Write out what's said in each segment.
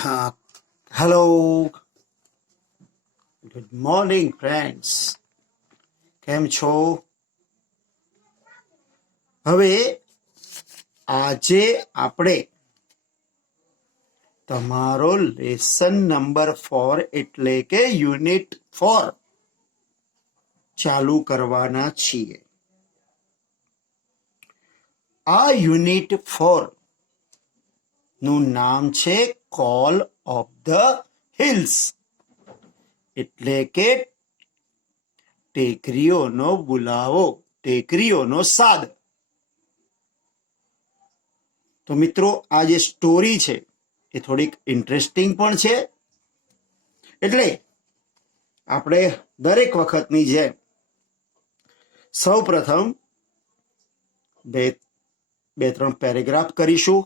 હા, hello, good morning friends. કેમ છો? હવે આજે આપણે તમારો લેસન નંબર 4 એટલે કે યુનિટ 4 ચાલુ કરવાના છીએ. આ યુનિટ 4 નું નામ છે કોલ ઓફ ધ હિલ્સ, એટલે કે ટેકરીઓનો બોલાવો, ટેકરીઓનો સાદ. તો મિત્રો, આ જે સ્ટોરી છે એ થોડીક ઇન્ટરેસ્ટિંગ પણ છે, એટલે આપણે દરેક વખતની જેમ સૌ પ્રથમ બે ત્રણ પેરેગ્રાફ કરીશું,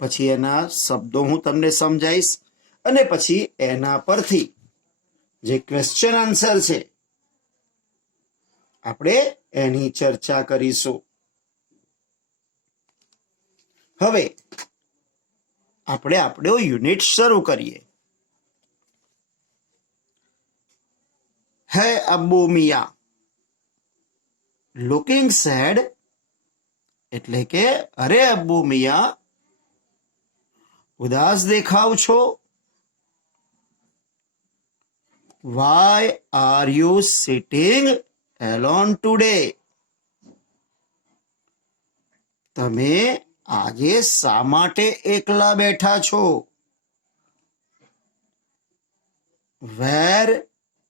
પછી એના શબ્દો હું તમને સમજાવીશ અને પછી એના પરથી જે ક્વેશ્ચન આન્સર છે આપણે એની ચર્ચા કરીશું. હવે આપણે આપણો યુનિટ શરૂ કરીએ. હે અબ્બુ મિયા લુકિંગ સેડ, એટલે કે અરે અબ્બુ મિયા, ઉદાસ દેખાવ છો. Why are you sitting alone today, તમે આજે શા માટે એકલા બેઠા છો. Where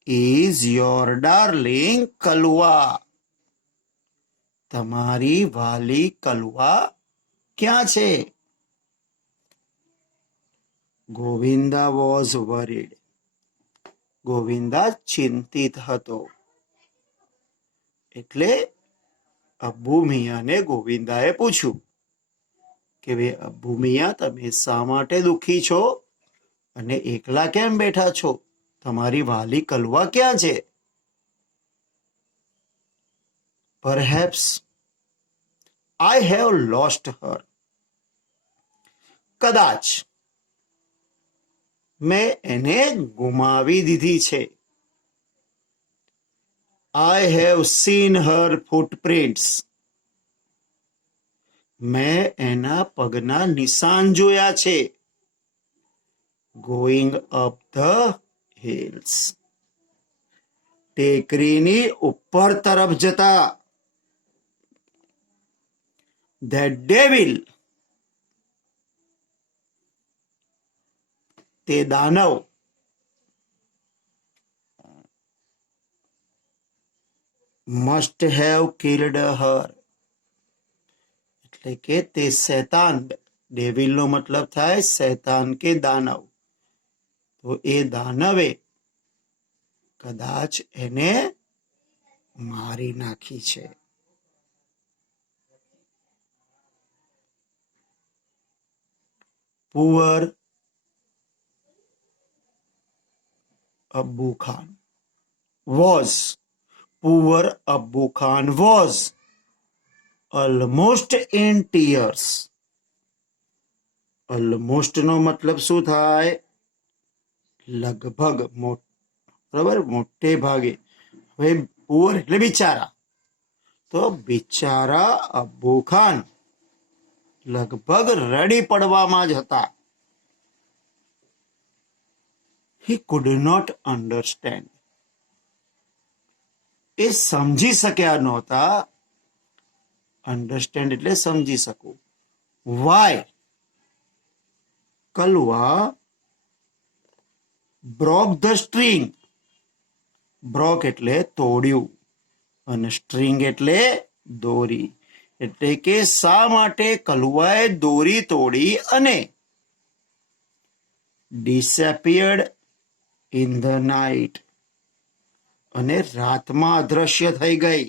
is your darling Kalua, તમારી વાલી કલુઆ ક્યાં છે. ગોવિંદા વોઝ વરીડ, ગોવિંદા ચિંતિત હતો. એટલે અબ્બુ મિયાને ગોવિંદાએ પૂછ્યું કે ભાઈ અબ્બુ મિયા, તમે શા માટે દુઃખી છો અને એકલા કેમ બેઠા છો, તમારી વાલી કલુઆ ક્યાં છે. Perhaps I have lost her, કદાચ મેં એને ગુમાવી દીધી છે. I have seen her footprints, મેં એના પગના નિશાન જોયા છે. Going up the hills, ટેકરીની ઉપર તરફ જતા. That devil, તે દાનવ. Must have killed her, એટલે કે તે શૈતાન, ડેવિલ નો મતલબ થાય શૈતાન કે દાનવ. તો એ દાનવે કદાચ એને મારી નાખી છે. Poor Abbu Khan was, poor Abbu Khan was almost in tears. Almost નો મતલબ શું થાય? લગભગ, બરાબર, મોટે ભાગે. હવે પુઅર એટલે બિચારા, તો બિચારા અબ્બુ ખાન લગભગ રડી પડવામાં જ હતા. He could not understand, એ સમજી શક્યા નહોતા. અન્ડરસ્ટેન્ડ એટલે સમજી શકવું. Why Kalua broke the string, broke એટલે તોડ્યું અને સ્ટ્રિંગ એટલે દોરી. એટલે કે શા માટે કલુઆએ દોરી તોડી અને disappeared in the night, અને રાતમાં અદ્રશ્ય થઈ ગઈ.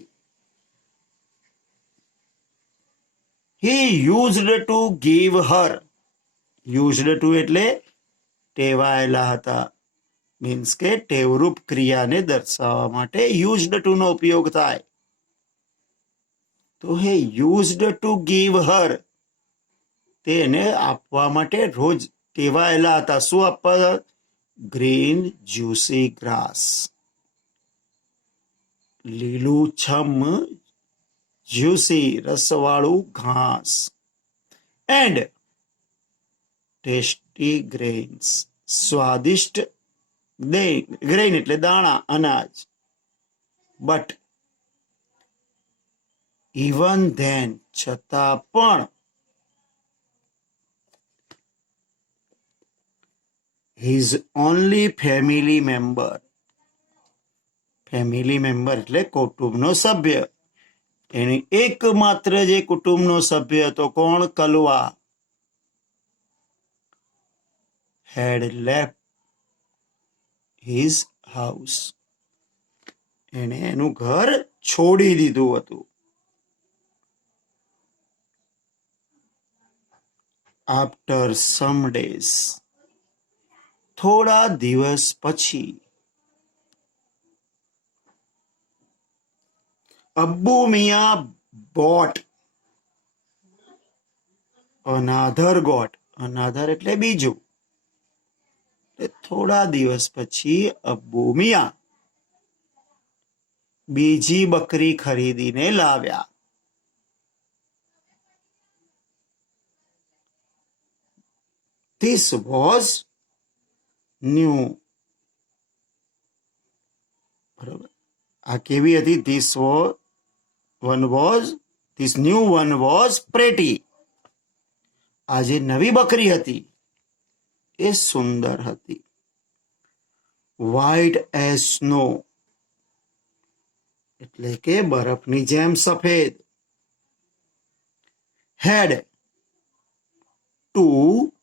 He used to give her, used to એટલે ટેવાયેલા હતા, મીન્સ કે ટેવરૂપ ક્રિયાને દર્શાવવા માટે used to નો ઉપયોગ થાય. તો he used to give her, તેને આપવા માટે રોજ ટેવાયેલા હતા શું આપવા? ગ્રીન જ્યુસી ગ્રાસ, લીલુંછમ જ્યુસી રસવાળું ઘાસ, એન્ડ ટેસ્ટી ગ્રેન્સ, સ્વાદિષ્ટ ગ્રેન એટલે દાણા, અનાજ. બટ ઇવન ધેન, છતાં પણ, his only family member, family member એટલે કુટુંબનો સભ્ય, એની એકમાત્ર જે કુટુંબનો સભ્ય હતો કોણ? કલવા. had left his house, એણે એનું ઘર છોડી દીધું હતું. after some days, થોડા દિવસ પછી, અબ્બુ મિયા bought another goat, another એટલે બીજું. થોડા દિવસ પછી અબ્બુ મિયા બીજી બકરી ખરીદીને લાવ્યા. This was new. બરાબર, આ કેવી હતી? This new one was pretty. આ જે નવી બકરી હતી એ સુંદર હતી. white as snow, એટલે કે બરફની જેમ સફેદ. had two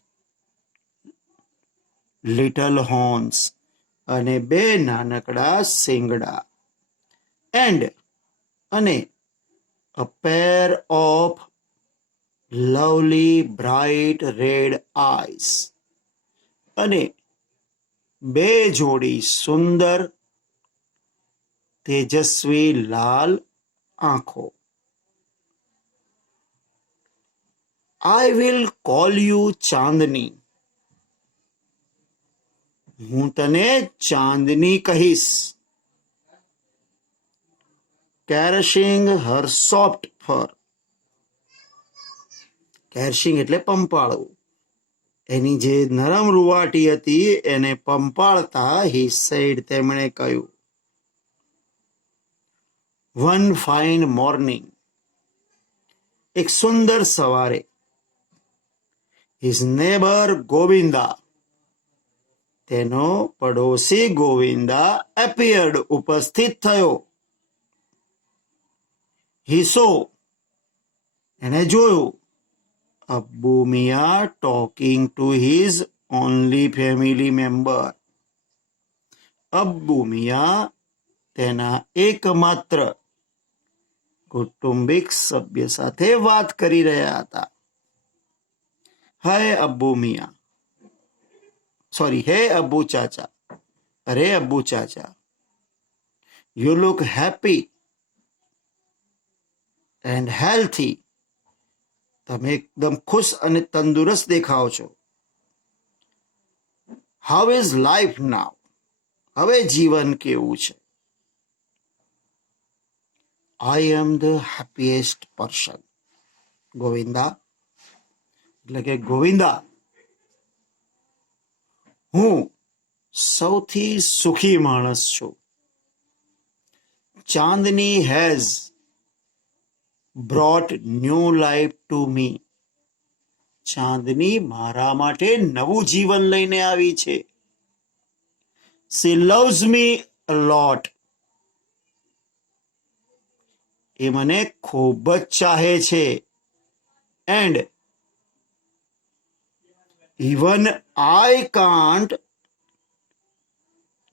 little horns, અને બે નાનકડા શિંગડા. and અને a pair of lovely bright red eyes, અને બે જોડી સુંદર તેજસ્વી લાલ આંખો. I will call you ચાંદની, હું તને ચાંદની કહીશ. caressing her soft fur, caressing એટલે પંપાળવું, એની જે નરમ રૂવાટી હતી એને પંપાળતા he said, તેમણે કહ્યું. one fine morning, એક સુંદર સવારે, his neighbor ગોવિંદા, તેનો પડોશી ગોવિંદા appeared, ઉપસ્થિત થયો. he saw, એને જોયું, અબ્બુ મિયા talking to his only family member, Abbu મિયા તેના એકમાત્ર કૌટુંબિક સભ્ય સાથે વાત કરી રહ્યા હતા. હે અબ્બુ મિયા, હે અબ્બુ ચાચા, અરે અબ્બુ ચાચા, you look happy and healthy, તમે એકદમ ખુશ અને તંદુરસ્ત દેખાઓ છો. how is life now, હવે જીવન કેવું છે? I am the happiest person, Govinda, એટલે કે ગોવિંદા, હું સૌથી સુખી માણસ છું. ચાંદની has brought new life to me, ચાંદની મારા માટે નવું જીવન લઈને આવી છે. she loves me a lot, એ મને ખૂબ જ ચાહે છે. and even I can't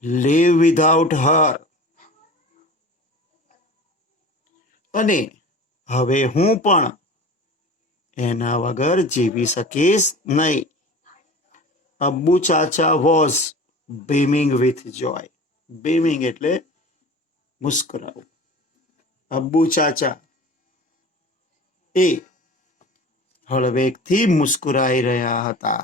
live without her, અને હવે હું પણ એના વગર જીવી શકીશ નહીં. અબ્બુ ચાચા was beaming with joy, beaming એટલે મુસ્કરાવું. અબ્બુ ચાચા એ હળવેકથી મુસ્કુરાઈ રહ્યા હતા.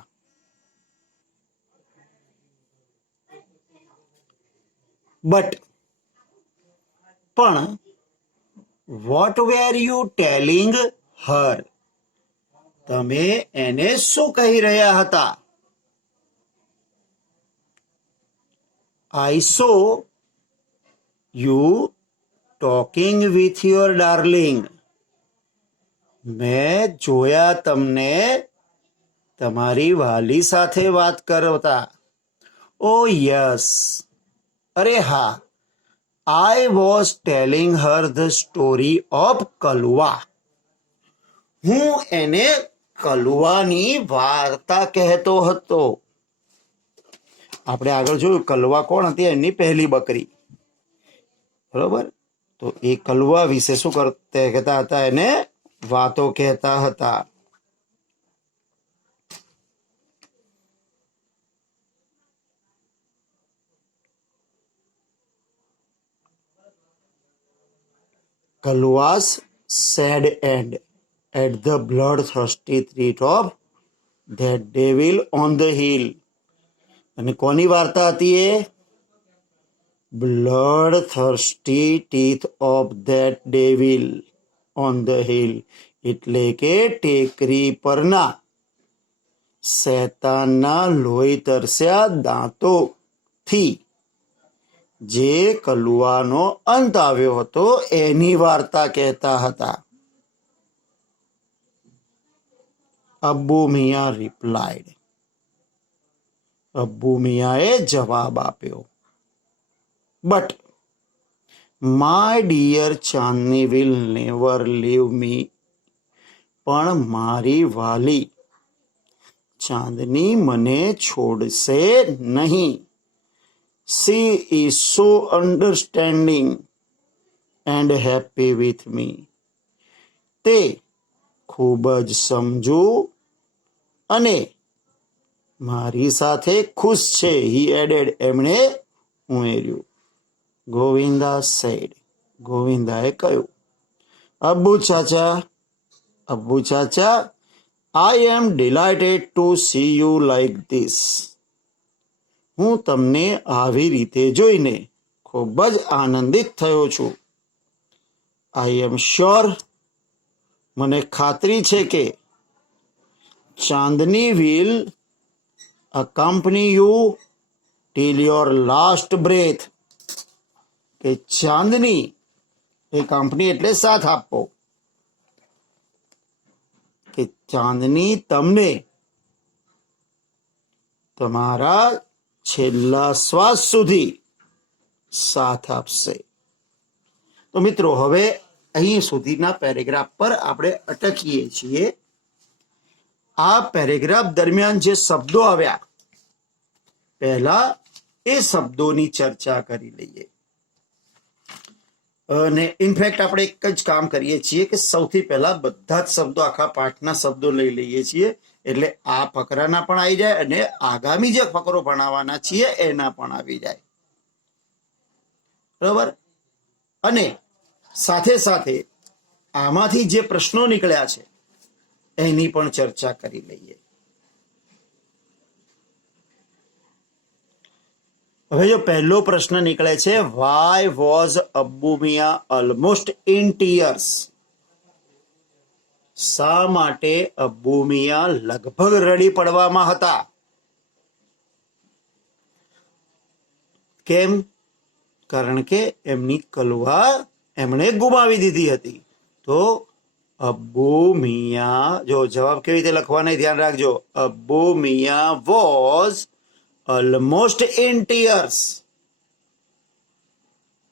બટ પણ what were you telling her? તમે એને શું કહી રહ્યા હતા? I saw you talking with your darling. મેં જોયા તમને તમારી વાલી સાથે વાત કરતા. ઓ યસ, અરે હા, I was telling Har the story of Kalua. હું એને કલુઆની વાર્તા કહેતો હતો. આપણે આગળ જોયું કલુઆ કોણ હતી? એમની પહેલી બકરી, બરોબર? તો એ કલુઆ વિશે શું કહેતા હતા? એને વાતો કહેતા હતા. Kalua's sad end at the bloodthirsty threat of that devil on the hill. અને કોની વાર્તા હતી એ? bloodthirsty teeth of that devil on the hill, એટલે કે ટેકરી પરના શેતાનના લોહી તરસ્યા દાંતોથી જે કલુઆનો અંત આવ્યો હતો એની વાર્તા કહેતા હતા. અબ્બુ મિયા રિપ્લાઇડ. અબ્બુ મિયાએ જવાબ આપ્યો, but my dear Chandni will never leave me. પણ મારી વાલી ચાંદની મને છોડશે નહીં. She is so understanding and happy with me. તે ખૂબ જ સમજુ અને મારી સાથે ખુશ છે. He added, એમણે ઉમેર્યું. ગોવિંદા said, ગોવિંદાએ કહ્યું, અબ્બુ ચાચા, I am delighted to see you like this. હું તમને આવી રીતે જોઈને ખૂબ જ આનંદિત થયો છું. આઈ એમ શ્યોર, મને ખાતરી છે કે Chandni will accompany you till your last breath. કે ચાંદની, એ કંપની એટલે સાથ આપવો, કે ચાંદની તમને તમારા છેલ્લા શ્વાસ સુધી સાથ આપશે. તો મિત્રો, હવે અહીં સુધીના પેરેગ્રાફ પર આપણે અટકીએ છીએ. આ પેરેગ્રાફ દરમિયાન જે શબ્દો આવ્યા, પહેલા એ શબ્દોની ચર્ચા કરી લઈએ. અને ઇનફેક્ટ આપણે એક જ કામ કરીએ છીએ કે સૌથી પહેલા બધા જ શબ્દો, આખા પાઠના શબ્દો લઈ લઈએ છીએ, એટલે આ ફકરાના પણ આવી જાય અને આગામી જે ફકરો ભણાવવાના છીએ એના પણ આવી જાય. બરાબર? અને સાથે સાથે આમાંથી જે પ્રશ્નો નીકળ્યા છે એની પણ ચર્ચા કરી લઈએ. હવે જો પહેલો પ્રશ્ન નીકળે છે, why was Abbu Miya almost in tears? શા માટે અબ્બુ મિયા લગભગ રડી પડવામાં હતા? કેમ? કારણ કે એમની કલુઆ એમણે ગુમાવી દીધી હતી. તો અબ્બુ મિયા, જો જવાબ કેવી રીતે લખવાના ધ્યાન રાખજો. Abbu Miya was almost in tears.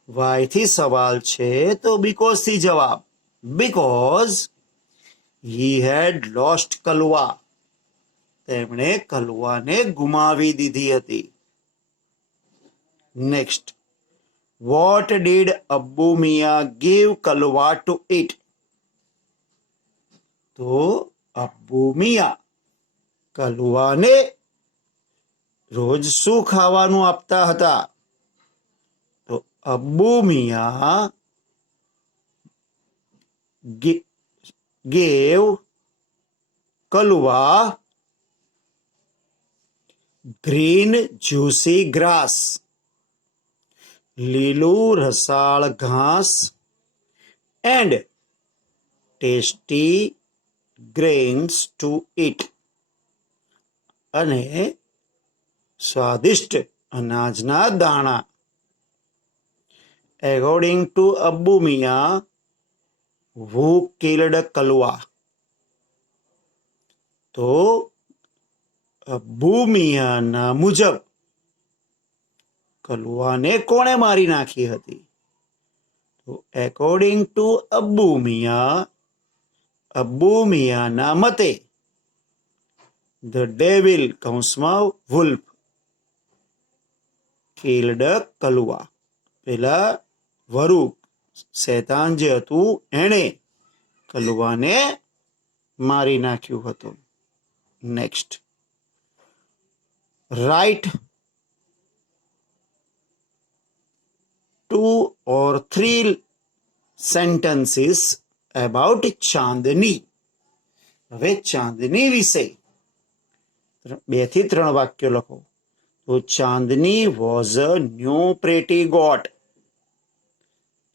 Why થી સવાલ છે તો બીકોઝ થી જવાબ. Because he had lost Kalua. તેમણે કલુઆને ગુમાવી દીધી હતી. Next, what did Abbu Miya give Kalua to eat? તો અબ્બુ મિયા કલુઆને રોજ શું ખાવાનું આપતા હતા? તો Abbu Miya gave Kalua green juicy grass. લીલું રસાળ ઘાસ and tasty grains to eat. અને સ્વાદિષ્ટ અનાજના દાણા. According to Abu Mia, who killed Kalwa? તો અબ્બુ મિયાના મુજબ કલુઆને કોણે મારી નાખી હતી? તો એકોર્ડિંગ ટુ અબ્બુ મિયાના મતે ધ ડેવિલ કૌંસમાં વુલ્ફ કિલ્ડ કલુઆ, પેલા વરુ શૈતાન જે હતું એણે કલુઆને મારી નાખ્યું હતું. Next, right 2 or 3 sentences about Chandni. હવે ચાંદની વિશે 2 થી 3 વાક્યો લખો. તો Chandni was a new pretty goat.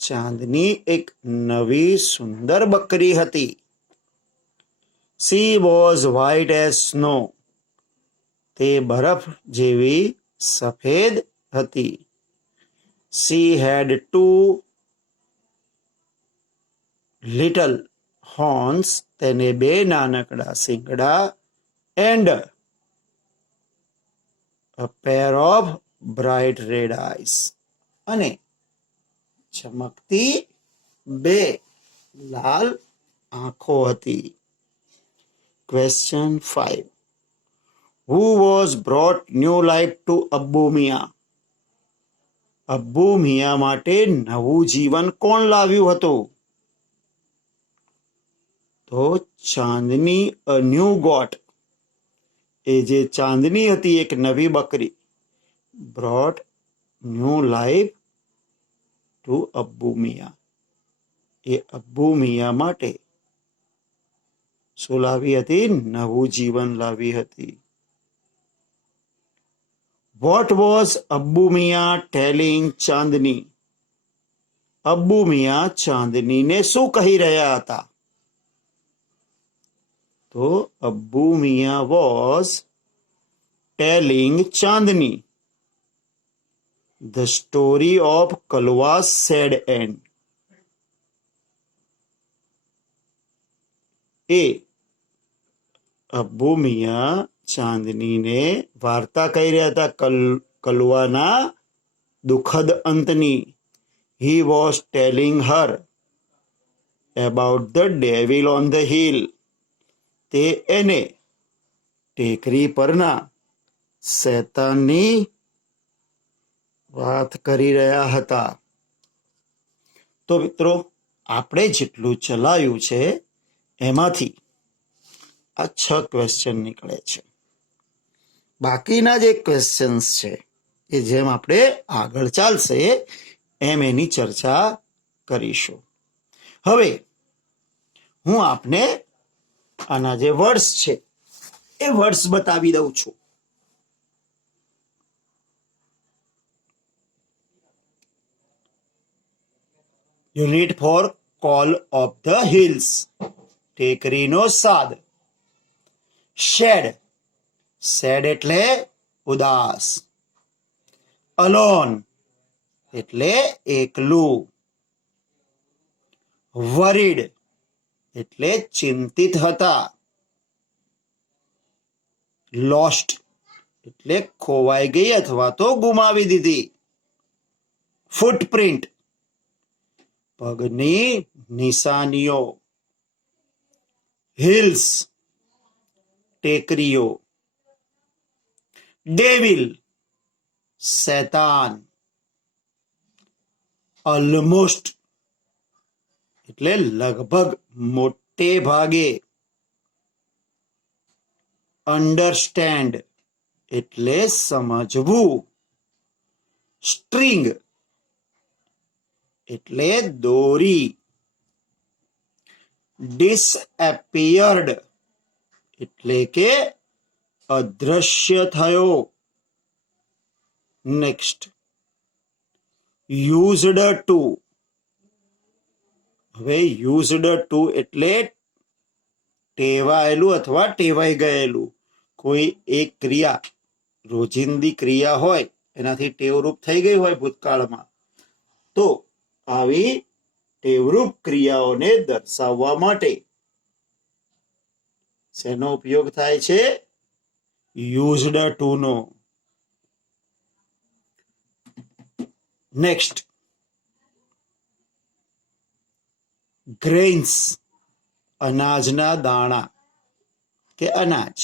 Chandni એક નવી સુંદર બકરી હતી. She was white as snow. તે બરફ જેવી સફેદ હતી. She had 2 little horns. તેને 2 નાનકડા શિંગડા and a pair of bright red eyes. અને ચમકતી 2 લાલ આંખો હતી. Question 5. Who was brought new life to Abu Mia? Abbu Miya માટે નવું જીવન કોણ લાવ્યું હતું? તો ચાંદની અ ન્યૂ ગોટ, એ જે ચાંદની હતી એક નવી બકરી, brought new life to Abbu Miya, એ અબ્બુ મિયા માટે શું લાવી હતી? નવું જીવન લાવી હતી. What was Abu Mia telling ચાંદની? અબ્બુ મિયા ચાંદનીને શું કહી રહ્યા હતા? તો અબ્બુ મિયા was telling Chandni the story of Kalwa's sad end. એ અબ્બુ મિયા ચાંદનીને વાર્તા કહી રહ્યા હતા કલવાના દુઃખદ અંતની. He was telling her about the devil on the hill. તે એને ટેકરી પરના શૈતાનની વાત કરી રહ્યા હતા. તો મિત્રો, આપણે જેટલું ચલાવ્યું છે એમાંથી આ 6 ક્વેશ્ચન નીકળે છે. બાકીના જે ક્વેશ્ચન્સ છે એ જેમ આપણે આગળ ચાલશે એમ એની ચર્ચા કરીશું. હવે હું આપને આના જે વર્ડ્સ છે એ વર્ડ્સ બતાવી દઉં છું. Unit 4 call of the hills, ટેકરીનો સાદ. શેડ, સેડ એટલે ઉદાસ. અલોન એટલે એકલું. વરીડ એટલે ચિંતિત હતા. લોસ્ટ એટલે ખોવાઈ ગઈ અથવા તો ગુમાવી દીધી. ફૂટપ્રિન્ટ પગની નિશાનીઓ. હિલ્સ ટેકરીઓ. ડેવિલ શૈતાન. ઓલમોસ્ટ એટલે લગભગ, મોટે ભાગે. અન્ડરસ્ટેન્ડ એટલે સમજવું. સ્ટ્રિંગ એટલે દોરી. ડિસએપિયર્ડ એટલે કે અદ્રશ્ય થયો. Next, used to. હવે યુઝડ ટુ એટલે ટેવાયેલું અથવા ટેવાઈ ગયેલું. કોઈ એક ક્રિયા, રોજિંદી ક્રિયા હોય, એનાથી ટેવરૂપ થઈ ગઈ હોય ભૂતકાળમાં, તો આવી ટેવરૂપ ક્રિયાઓને દર્શાવવા માટે શેનો ઉપયોગ થાય છે? Used to know. Next, grains, અનાજના દાણા કે અનાજ.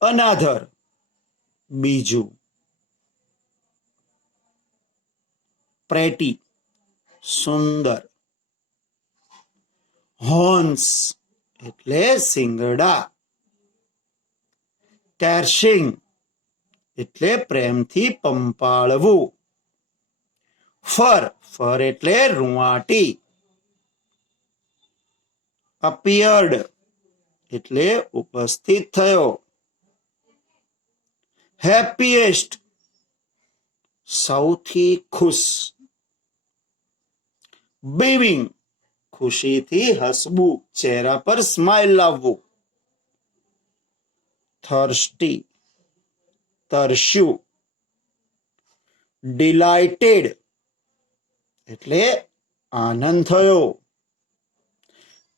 અનાધર, બીજું. પ્રેટી, સુંદર. હોર્ન્સ એટલે સિંગડા. કેર્શિંગ એટલે પ્રેમથી પંપાળવું. ફર, ફર એટલે રૂંવાટી. અપિયર્ડ એટલે ઉપસ્થિત થયો. હેપીએસ્ટ, સૌથી ખુશ. બીવિંગ, ખુશીથી હસવું, ચહેરા પર સ્માઇલ લાવવું. થર્સ્ટી, તરસ્યું. ડિલાઇટેડ એટલે આનંદ થયો.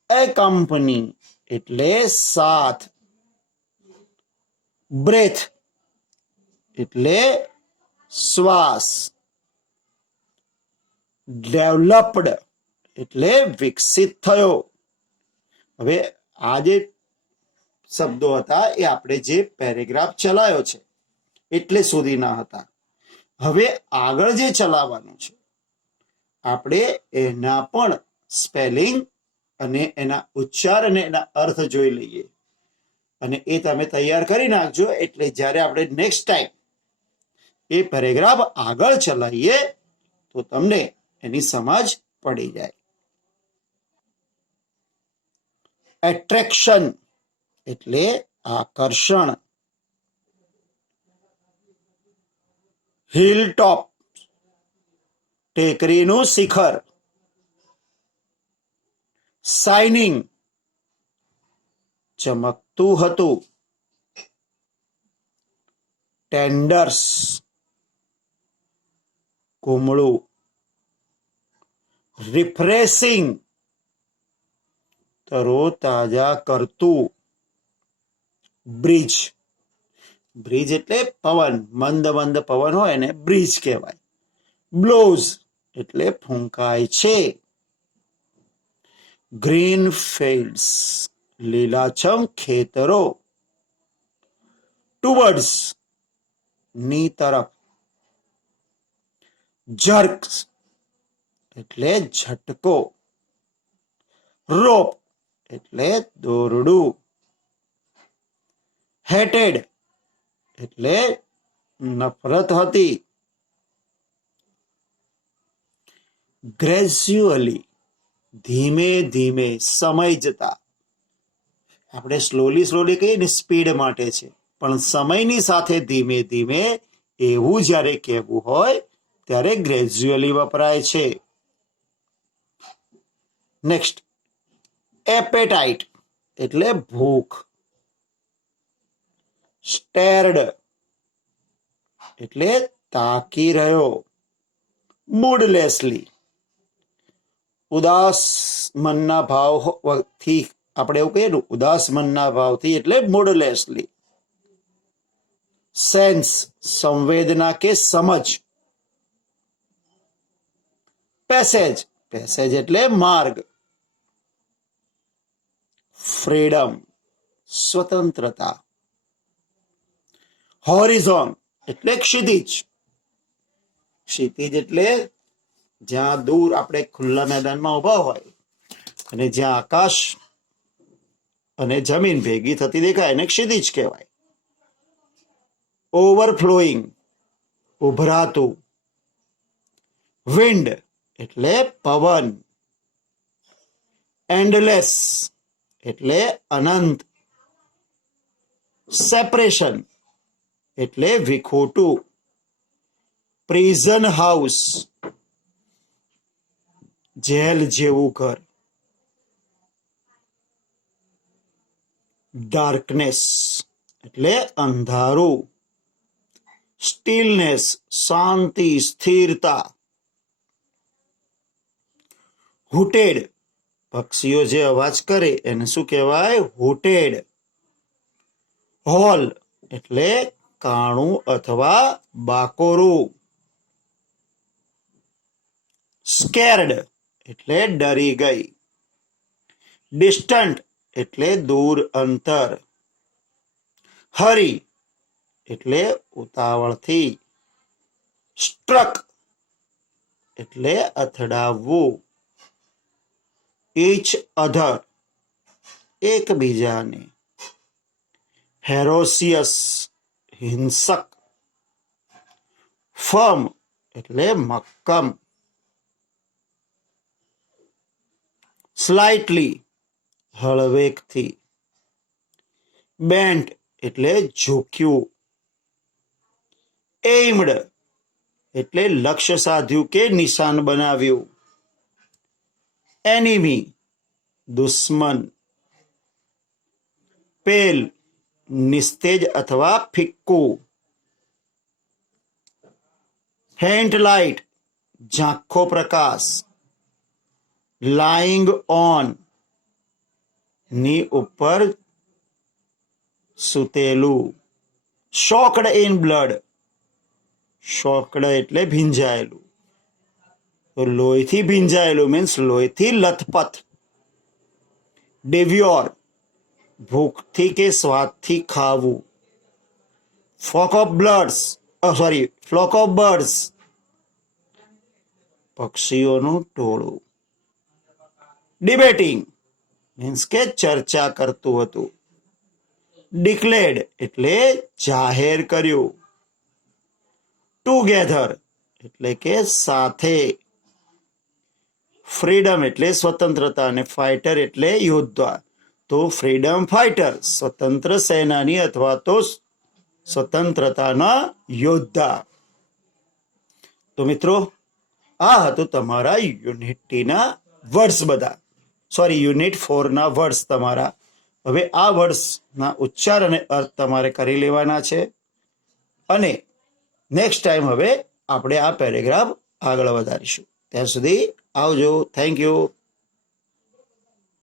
એકમ્પની એટલે સાથ. બ્રેથ એટલે શ્વાસ. ડેવલપ્ડ એટલે વિકસિત થયો. હવે આ જે શબ્દો હતા એ આપણે જે પેરેગ્રાફ ચલાવ્યો છે એટલે સુધીના હતા. હવે આગળ જે ચલાવવાનું છે આપણે એના પણ સ્પેલિંગ અને એના ઉચ્ચાર અને એના અર્થ જોઈ લઈએ. અને એ તમે તૈયાર કરી નાખજો, એટલે જ્યારે આપણે નેક્સ્ટ ટાઈમ એ પેરેગ્રાફ આગળ ચલાવીએ તો તમને એની સમજ પડી જાય. એટ્રેક્શન એટલે આકર્ષણ. હિલ ટોપ, ટેકરીનું શિખર. શાઇનિંગ, ચમકતું હતું. ટેન્ડર્સ, કુમળું. રિફ્રેશિંગ, તરોતાજા કરતું. બ્રિજ, બ્રિજ એટલે પવન, મંદ મંદ પવન હોય એને બ્રિજ કહેવાય. બ્લોઝ એટલે ફૂંકાય છે. ગ્રીન ફિલ્ડ્સ, લીલાછમ ખેતરો. ટુવર્ડ્સ, ની તરફ. જર્ક્સ એટલે ઝટકો. રોપ એટલે દોરડું. હેટેડ એટલે નફરત હતી. ગ્રેજ્યુઅલી, ધીમે ધીમે, સમય જતા. આપણે સ્લોલી કહીએ ને સ્પીડ માટે છે, પણ સમયની સાથે ધીમે ધીમે એવું જ્યારે કહેવું હોય ત્યારે ગ્રેજ્યુઅલી વપરાય છે. નેક્સ્ટ, એપેટાઇટ એટલે ભૂખ. સ્ટેર્ડ એટલે તાકી રહ્યો. મૂડલેસલી, ઉદાસ મનના ભાવથી, આપણે એવું કહીએ ને ઉદાસ મનના ભાવથી એટલે મૂડલેસલી. સેન્સ, સંવેદના કે સમજ. પેસેજ, પેસેજ એટલે માર્ગ. ફ્રીડમ, સ્વતંત્રતા. હોરિઝોન એટલે ક્ષિતિજ. ક્ષિતિજ એટલે જ્યાં દૂર આપણે ખુલ્લા મેદાનમાં ઉભા હોય અને જ્યાં આકાશ અને જમીન ભેગી થતી દેખાય એને ક્ષિતિજ કહેવાય. ઓવરફ્લોઈંગ, ઉભરાતું. વિન્ડ એટલે પવન. એન્ડલેસ એટલે અનંત. સેપરેશન એટલે વિખોટું. પ્રિઝન હાઉસ, જેલ જેવું ઘર. ડાર્કનેસ એટલે અંધારું. સ્ટીલનેસ શાંતિ, સ્થિરતા. હુટેડ પક્ષીઓ જે અવાજ કરે એને શું કહેવાય? હુટેડ. હોલ એટલે કાણું અથવા બાકોરું. સ્કેર્ડ એટલે ડરી ગઈ. ડિસ્ટન્ટ એટલે દૂર, અંતર. હરી એટલે ઉતાવળથી. સ્ટ્રક એટલે અથડાવવું. ઈચ અધર એકબીજાને. હેરોસિયસ હિંસક. ફર્મ એટલે મક્કમ. સ્લાઇટલી હળવેકથી. બેન્ટ એટલે ઝૂક્યું. એઇમ્ડ એટલે લક્ષ્ય સાધ્યું કે નિશાન બનાવ્યું. એનિમી દુશ્મન. પેલ નિસ્તેજ અથવા ફિક્કું. ફેન્ટ લાઇટ ઝાંખો પ્રકાશ. લાઇંગ ઓન ની ઉપર સૂતેલું. શોકડ ઇન બ્લડ, શોકડ એટલે ભીંજાયેલું. તો લોહીથી ભીંજાયેલું મીન્સ લોહીથી લથપથ. ડેવ્યોર ભૂખથી કે સ્વાદથી ખાવું. ફ્લોક ઓફ બર્ડ્સ પક્ષીઓનું ટોળું. ડિબેટિંગ મીન્સ કે ચર્ચા કરતું હતું. ડિક્લેર્ડ એટલે જાહેર કર્યું. ટુગેધર એટલે કે સાથે. ફ્રીડમ એટલે સ્વતંત્રતા અને ફાઇટર એટલે યોદ્ધા. તો ફ્રીડમ ફાઇટર સ્વતંત્ર સેનાની અથવા તો સ્વતંત્રતાના યોદ્ધા. તો મિત્રો આ હતું તમારા યુનિટના વર્ડ્સ બધા. યુનિટ 4 ના વર્ડ્સ તમારા. હવે આ વર્ડ્સના ઉચ્ચાર અને અર્થ તમારે કરી લેવાના છે. અને નેક્સ્ટ ટાઈમ હવે આપણે આ પેરેગ્રાફ આગળ વધારીશું. ત્યાં સુધી આવજો. Thank you.